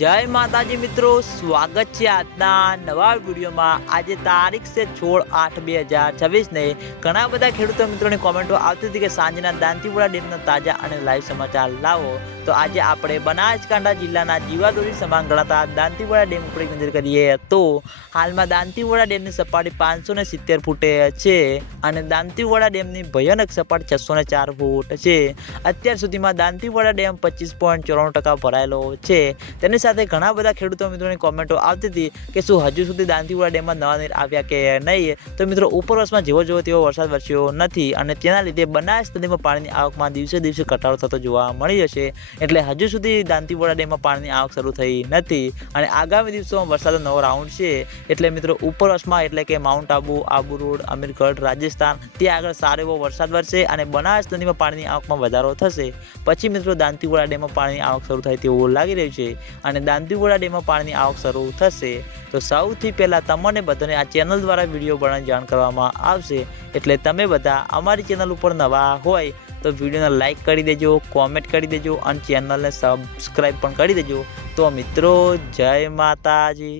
जय माताजी मित्रों, स्वागत है આજના નવા વિડીયોમાં। આજે તારીખ છે 16/8/2026 ને ઘણા બધા ખેડૂતો મિત્રોની કોમેન્ટો આવતી હતી કે સાંજના દાંતીવાડા ડેમના તાજા અને લાઈવ સમાચાર લાવો। તો આજે આપણે બનાસકાંઠા જિલ્લાના જીવાદોરી સમાન ગણાતા દાંતીવાડા ડેમ ઉપર નજર કરીએ તો હાલમાં દાંતીવાડા ડેમની સપાટી 570 ફૂટે છે અને દાંતીવાડા ડેમની ભયાનક સપાટી 604 ફૂટ છે। અત્યાર સુધીમાં દાંતીવાડા ડેમ 25.94% ભરાયેલો છે। તેની સાથે ઘણા બધા ખેડૂતો મિત્રોની કોમેન્ટો આવતી હતી કે શું હજુ સુધી દાંતીવાડા ડેમમાં નવા નીર આવ્યા કે નહીં। તો મિત્રો ઉપરવાસમાં જેવો તેવો વરસાદ વરસ્યો નથી અને તેના લીધે બનાસ નદીમાં પાણીની આવકમાં દિવસે દિવસે ઘટાડો થતો જોવા મળી જશે। એટલે હજુ સુધી દાંતીવાડા ડેમમાં પાણીની આવક શરૂ થઈ નથી અને આગામી દિવસોમાં વરસાદનો નવો રાઉન્ડ છે। એટલે મિત્રો ઉપરવાસમાં એટલે કે માઉન્ટ આબુ, આબુ રોડ, અમીરગઢ, રાજસ્થાન ત્યાં આગળ સારો એવો વરસાદ વરસે અને બનાસ નદીમાં પાણીની આવકમાં વધારો થશે। પછી મિત્રો દાંતીવાડા ડેમમાં પાણીની આવક શરૂ થાય તેવું લાગી રહ્યું છે અને દાંતીવાડા ડેમમાં પાણીની આવક શરૂ થશે। તો સૌથી પહેલાં તમને બધાને આ ચેનલ દ્વારા વિડીયો બનાવી જાણ કરવામાં આવશે। એટલે તમે બધા અમારી ચેનલ ઉપર નવા હોય તો વિડીયોને લાઇક કરી દેજો, કોમેન્ટ કરી દેજો અને ચેનલને સબસ્ક્રાઈબ પણ કરી દેજો। તો મિત્રો જય માતાજી।